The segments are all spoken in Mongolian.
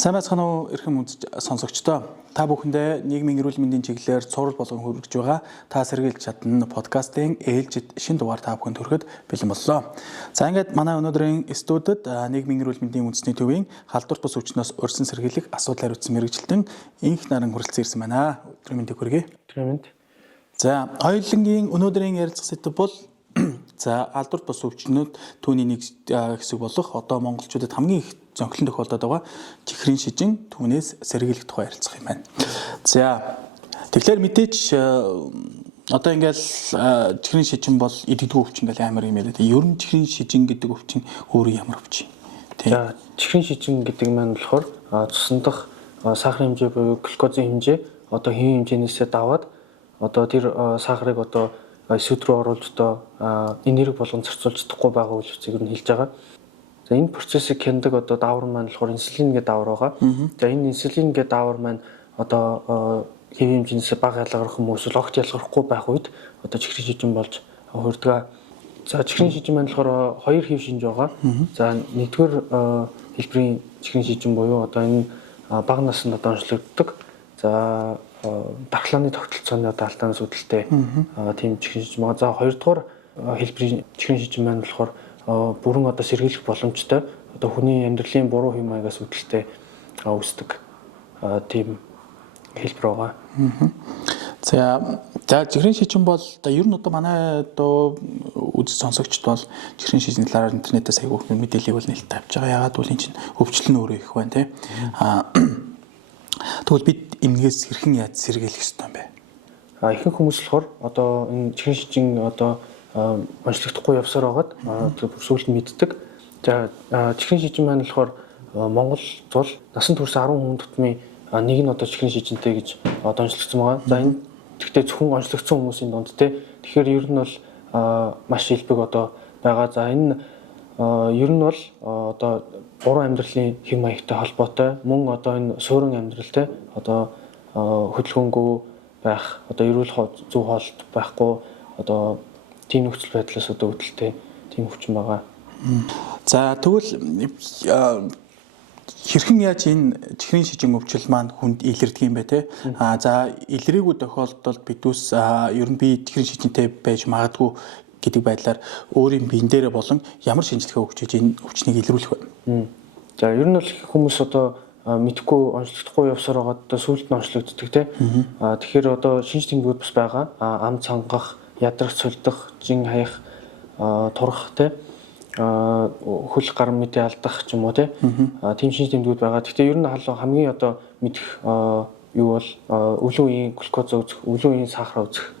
Сайн байцгаана уу эрхэм сонсогчдоо. Та бүхэндээ нийгмийн эрүүл мэндийн чиглэлээр цуврал болгон хүргэж байгаа та сэргийлж чадна подкастын ээлжид шинэ дугаар та бүхэнд хүрэхэд бэлэн боллоо. За ингээд манай өнөөдрийн студид нийгмийн эрүүл мэндийн үндэсний төвийн халдварт бус өвчнөөс урьдчилан сэргийлэх асуудал хариуцсан мэрэгжилтэн инх наран хүрэлцэн ирсэн байна. Өдрийн мэндийг хүргэе. Өдрийн мэнд. За хоёулангийн өнөөдрийн ярилцах сэдэв бол за халдварт бус өвчнүүд түүний нэг хэсэг болох одоо монголчуудад хамгийн их зөнхлөн тохиолдоод байгаа чихрийн шижин түүнээс сэргийлэх тухай ярилцах юм байна. За тэгэхээр мэдээж одоо ингээл чихрийн шижин бол идэгдүү өвчин гэл амар юм яриа. Ер нь чихрийн шижин гэдэг өвчин өөрөө ямар өвчин? За чихрийн шижин гэдэг маань болохоор цусан дахь сахарын хэмжээ буюу глюкозын хэмжээ одоо хэвийн хэмжээнээсээ даваад одоо тэр сахарыг одоо эсвэд рүү оруулж одоо энерги болгон зарцуулж чадахгүй байгаа үйл явцыг нь хэлж байгаа. За энэ процессыг хяндаг одоо даавар маань болохоор инсулин гэдэг даавар байгаа. За энэ инсулин гэдэг даавар маань одоо хэвийн хэмжээс бага ялгарх хүмүүс л огт ялгархгүй байх үед одоо чихрийн шижин болж хүрдэг. За чихрийн шижин маань болохоор хоёр хэв шинж байгаа. За нэгдүгээр хэлбэрийн чихрийн шижин буюу одоо энэ бага наснд одоо онцлогддог. За дархлааны тогтолцооны одоо алтан сүдэлтэй тийм чихрийн шижин байгаа. За хоёрдугаар хэлбэрийн чихрийн шижин маань болохоор бүрэн одоо сэргийлэх боломжтой одоо хүний амьдралын буруу хэм маягаас үүдэлтэй үүсдэг тийм хэлбэр байгаа. За чихрийн шижин бол ер нь одоо манай одоо үзэж сонсогчд бол чихрийн шижин талаар интернетээс аягүй мэдээллийг бол нэлээд авч байгаа. Ягаад бол энэ чинь өвчлөл нь өөрөө их байна тий. Тэгвэл бид энэс хэрхэн яаж сэргийлэх ёстой юм бэ? Ихэнх хүмүүс болохоор одоо энэ чихрийн шижин одоо онцлогдохгүй явсаар байгаад сүүлд мэддэг. За чихрийн шижин маань болохоор Монгол бол насан турш 10 хүн тутмын нэг нь одоо чихрийн шижинтэй гэж одоо онцлогдсон байгаа. За энэ тэгтээ зөвхөн онцлогдсон хүмүүсийн дунд те. Тэгэхээр ер нь бол маш илбэг одоо байгаа. За энэ ер нь бол одоо буруу амьдралын хэм маягтай холбоотой мөн одоо энэ суурин амьдралтай одоо хөдөлгөөнгүй байх одоо эрүүл зөв хоолт байхгүй одоо тийм нөхцөл байдлаас одоо үүдэлтэй тийм өвчин байгаа. За тэгвэл хэрхэн яаж энэ чихрийн шижин өвчл маань хүнд илэрдэг юм бэ те? За илрээгүй тохиолдолд бидүүс ер нь би чихрийн шижинтэй байж магадгүй гэдэг байдлаар өөрийн биен дээрээ болон ямар шинжилгээ өгч энэ өвчнийг илрүүлэх вэ? За ер нь бол хүмүүс одоо мэдхгүй онцлогдохгүй явсаар байгаа одоо сүүлд нь онцлогддог те. Тэгэхээр одоо шинж тэмдгүүд бас байгаа. Ам цангах, ядрах, цулдах, жин хаях, турах те. Хөл гар мэдээ алдах ч юм уу те. Тийм шинж тэмдгүүд байгаа. Гэхдээ ер нь хамгийн одоо мэдэх юу бол өвлөн үеийн глюкоз үзэх, өвлөн үеийн сахар үзэх.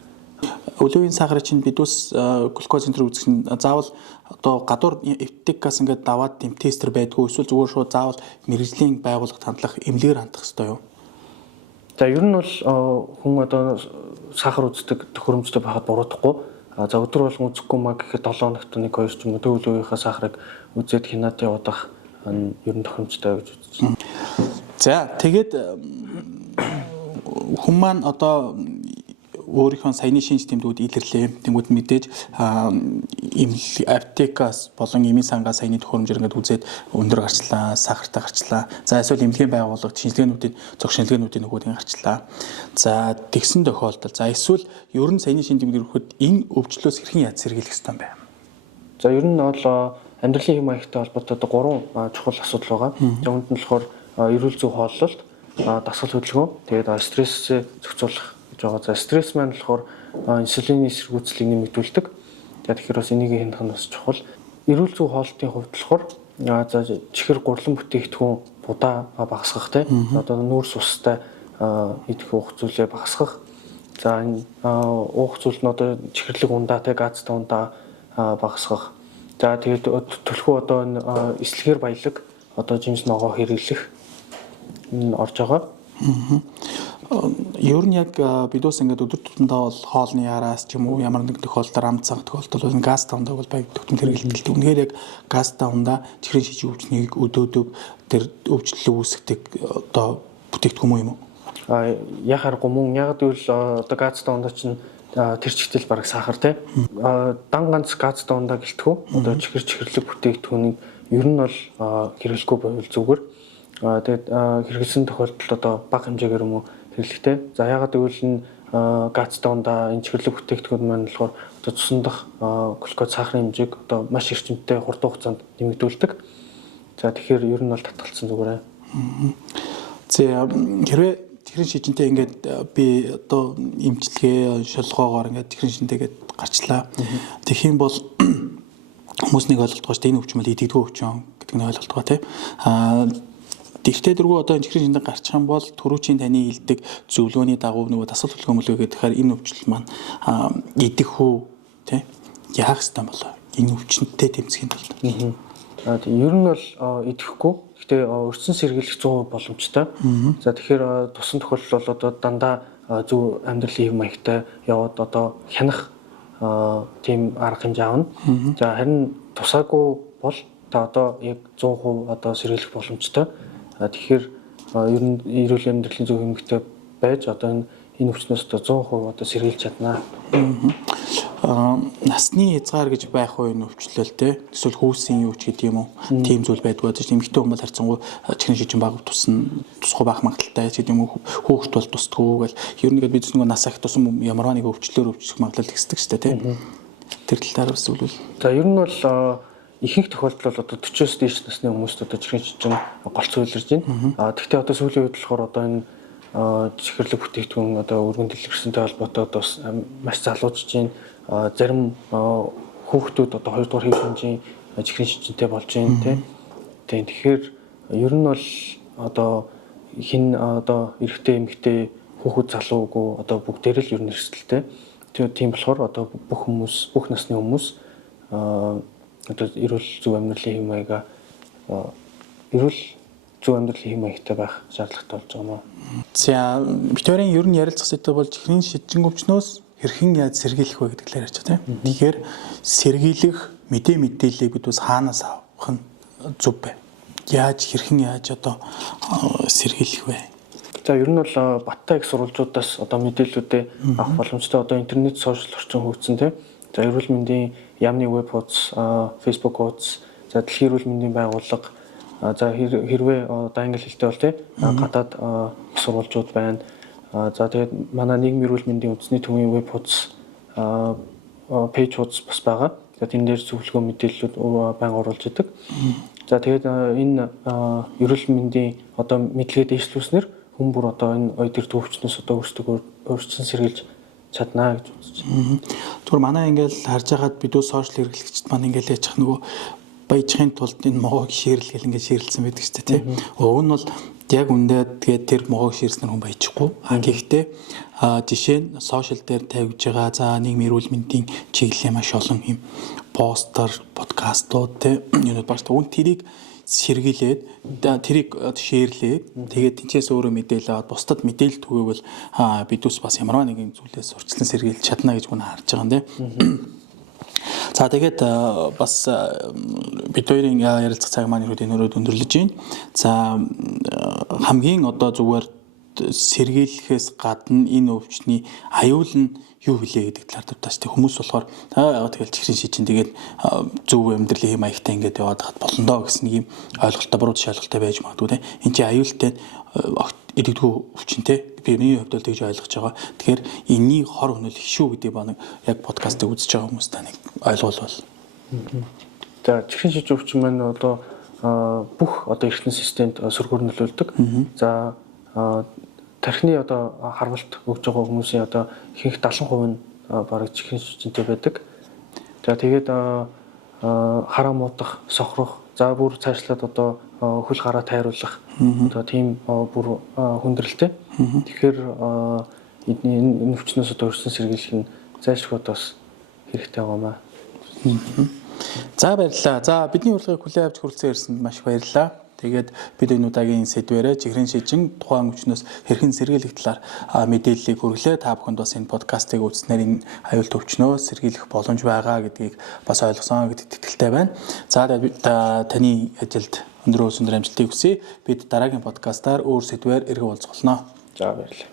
Өвлөн үеийн сахарыг чинь бидүүс глюкоз энэ төр үзэх нь заавал одоо гадуур аптекаас ингээд даваад тийм тестер байдгүй эсвэл зүгээр шууд заавал мэрэгжлийн байгууллагад хандлах эмнэлгээр хандах хэрэгтэй юу? За ер нь бол хүн одоо сахар үздэг төхөөрөмжтэй байхад буруудахгүй. За өдөр болгон үзэхгүй маа гэхэд 7 хоногт нэг 2 ч юм уу өвлөн үеийнхээ сахарыг үзээд хянаад явах нь ер нь тохиромжтой гэж үзэж байна. За тэгээд хүн маань одоо өөрийнхөө саяны шинж тэмдгүүд илэрлээ. Тэнгүүд мэдээж аптекаас болон эмийн сангаас саяны төхөөрөмжөөр ингээд үзээд өндөр гарчлаа, сахартай гарчлаа. За эсвэл эмнэлгийн байгууллагад шинжилгээнүүдийн зөх шинжилгээнүүдийн нөгөөдийн гарчлаа. За тэгсэн тохиолдолд за эсвэл ер нь саяны шинж тэмдэг өгөхөд энэ өвчлөөс хэрхэн яаж сэргийлэх ёстой юм бэ? За ер нь бол амьдралын хэм маягтай холбоотой 3 чухал асуудал байгаа. Үүнд нь болохоор эрүүл зөв хооллолт, дасгал хөдөлгөөн, тэгээд стрессээ зохицуулах За стресс маань болохоор инсулины эсэргүүцлийг нэмэгдүүлдэг. Тэгэхээр бас энийг хянах нь бас чухал. Эрүүл зүй хоолтын хувьд болохоор за чихэр гурлан бүтээгдэхүүн будаа багасгах те. Одоо нүүрс устай идэх уух зүйлээ багасгах. За энэ уух зүйл нь одоо чихэрлэг ундаа те газтай ундаа багасгах. За тэгээд төлхөө одоо энэ эслэгээр баялаг одоо жимс ногоо хэрэглэх энэ орж байгаа. Ер нь яг бидөөс ингээд өдөр тутамдаа бол хоолны яраас ч юм уу ямар нэг тохиолдолд ам цаг тохиолдол бол газ тавндаа бол баяг төгтөнд хэрэглэдэг. Үнэхээр яг газ тавндаа чихрийн шижин өвчнийг өдөөдөг тэр өвчлөл үүсгдэг одоо бүтээгдэхүүн юм уу? Яхааргүй мөн яг гэвэл одоо газ тавндаа чинь тэр чигтэл бараг сахар тий. Дан ганц газ дондаа гэлтгүү. Одоо чихэрлэг бүтээгдэхүүнийг ер нь бол хэрэглэхгүй байвал зүгээр. Тэгээд хэрэглэсэн тохиолдолд одоо бага хэмжээгээр юм уу хэрэглэхтэй. За ягаад гэвэл энэ газ дондаа энэ чихэрлэг бүтээгдэхүүн маань болохоор одоо цусндах глюкоз сахарын хэмжээг одоо маш эрчимтэй хурдан хугацаанд нэмэгдүүлдэг. За тэгэхээр ер нь бол татгалцсан зүгээр. За хэрвээ чихрийн шижинтэй ингээд би одоо эмчилгээ шалгоогоор ингээд чихрийн шижинтэйгээд гарчлаа. Тэгэх юм бол хүмүүс нэг ойлголтгоо шүү дээ, энэ өвчин бол идэгдгүү өвчин гэдэг нь ойлголтгоо тий. Тэгтээ дөрвөө одоо чихрийн шижинтэй гарчих юм бол түрүүчийн таны хэлдэг зөвлөгөөний дагуу нөгөө дасгал төлөвлөгөө гэхээр энэ өвчин маань идэх үү тий. Яах ёстой болоо энэ өвчнөдтэй тэмцэхийн тулд. Ер нь бол идэхгүй. Гэхдээ өрсөн сэргийлэх 100% боломжтой. За тэгэхээр тусан тохиолдол бол одоо дандаа зөв амьдралын хэв маягтай яваад одоо хянах тийм арга хэмжээ аавна. За харин тусаагүй бол та одоо яг 100% одоо сэргийлэх боломжтой. Тэгэхээр ер нь эрүүл амьдралын зөв хэмжээтэй байж одоо энэ өвчнөөс одоо 100% одоо сэргийлж чадна. Насны хязгаар гэж байх уу энэ өвчлөл те эсвэл хүүсийн юу ч гэдэг юм уу тийм зүйл байдгүй гэж эмэгтэй хүн бол харьцангуй чихрийн шижин баг тусахгүй байх магадaltaй гэдэг юм уу хүүхэд бол тусдаггүй гэл ер нь бид нэг нас ах тусан ямар нэг өвчлөөр өвчлөх магадлал ихсдэг шүү дээ те тэр талаар бас үлвэл за ер нь бол ихэнх тохиолдол бол одоо 40-оос дээш насны хүмүүст одоо чихрийн шижин голцоо илэрж байна. Тэгвэл одоо сүүлийн үед болохоор одоо энэ чихэрлэг бүтээгдэхүүн одоо өргөн дэлгэрсэнтэй холбоотой одоо маш залуужж байна. Зарим хүүхдүүд одоо 2 дугаар хэв хэмжээний чихрийн шижинтэй болж байна тийм. Тэгэхээр ер нь бол одоо хин одоо эрэгтэй эмэгтэй хүүхэд залуугүй одоо бүгдээр л ер нь эрсдэлтэй. Тийм болохоор одоо бүх хүмүүс бүх насны хүмүүс одоо эрүүл зөв амьдралын хэв маягаа эрүүл зөв амьдралын хэв маягтай байх шаардлагатай болж байгаа юм. За Викторийн ер нь ярилцах сэдв бол чихрийн шижин өвчнөөс хэрхэн яаж сэргийлэх вэ гэдэг талаар ярьж байгаа тийм. Тэгэхээр сэргийлэх мэдээллийг бид бас хаанаас авах нь зөв бэ? Хэрхэн яаж одоо сэргийлэх вэ? За ер нь бол баттай их сурвалжуудаас одоо мэдээллүүдээ авах боломжтой. Одоо интернет сошиал орчин хөгжсөн тийм. За эрүүл мэндийн яамны веб хуудас, Facebook хуудас, за дэлхийн эрүүл мэндийн байгууллага, за хэрвээ одоо англи хэлтэй бол тийм гадаад их сурвалжууд байна. За тэгээд манай нийгмийн эрүүл мэндийн үндэсний төвийн веб хуудас пэйж хуудас бас байгаа. Тэгээд энэ дээр зөвлөгөө мэдээллүүд байнга оруулж идэг. За тэгээд энэ эрүүл мэндийн одоо мэдлэгээ дэвшлүүлснээр хүн бүр одоо энэ ойдэр төвчнөөс одоо өөрсдөө сэргийлж чаднаа гэж үзэж байна. Түр манай ингээл харж байгаад бидөө сошиал хэрэглэгчд маань ингээл яачих нөгөө баяжхын тулд энэ могоог ширлгэл ингээд ширлсэн байдаг шүү дээ тийм. Уг нь бол яг үндэ тэгээд тэр могоог ширснээр хүн баяжихгүй. Гэхдээ жишээ нь сошиал дээр тавьж байгаа за нийгмийн эрүүл мэндийн чиглэлийн маш олон юм постэр, подкастууд тийм юунууд багш та үн тэрийг сэргийлээд тэрийг шеэрлээд тэгээд тэнцээс өөрөө мэдээлэл аваад бусдад мэдээлэл түгээвэл бидүүс бас ямар нэгэн зүйлээс урьдчилан сэргийлж чадна гэж хүн харж байгаа юм тийм. За тэгээд бас бид хоёрын ярилцах цаг маань ирээд өнөөдөр өндөрлөж байна. За хамгийн одоо зүгээр сэргийлэхээс гадна энэ өвчний аюул нь юу хэлээ гэдэг талаар дуртаас тэг хүмүүс болохоор тэгэл чихрийн шижин тэгээд зөв амьдралын хэм маягтай ингээд яваад хат болондоо гэсэн нэг юм ойлголттой буруу шалгалтай байж магадгүй те. Энд чи аюултай идэгдгүү өвчнтэй бидний хувьд бол тэгж ойлгож байгаа. Тэгэхээр энэний хор хөнөөл их шүү гэдэг баг яг подкастыг үзэж байгаа хүмүүс та нэг ойлгуулвал. За чихрийн шижин өвчин маань одоо бүх одоо эргэтэн системд сөргөөр нөлөөлдөг. За тархины одоо харвалт өгж байгаа хүмүүсийн одоо ихэнх 70% нь бараг чихрийн шижинтэй байдаг. За тэгээд хараа муудах, сохрох, за бүр цаашлаад одоо хөл гараа тайруулах одоо тийм бүр хүндрэлтэй. Тэгэхээр энэ өвчнөөс одоо өрсөн сэргийлэх нь зайлшгүй бас хэрэгтэй байгаа юм аа. За баярлалаа. За бидний урилгыг хүлээн авч хүрэлцэн ирсэнд маш баярлалаа. Тэгээд бид энэ удаагийн сэдвээрээ чихрийн шижин тухайн өвчнөөс хэрхэн сэргийлэх талаар мэдээллийг хүргэлээ. Та бүхэнд бас энэ подкастыг үзснээр энэ аюул өвчнөөс сэргийлэх боломж байгаа гэдгийг бас ойлгосон гэдэгт итгэлтэй байна. За таны ажилд өндөр амжилтыг хүсье. Бид дараагийн подкастаар өөр сэдвээр эргэн уулзах болно. За баярлалаа.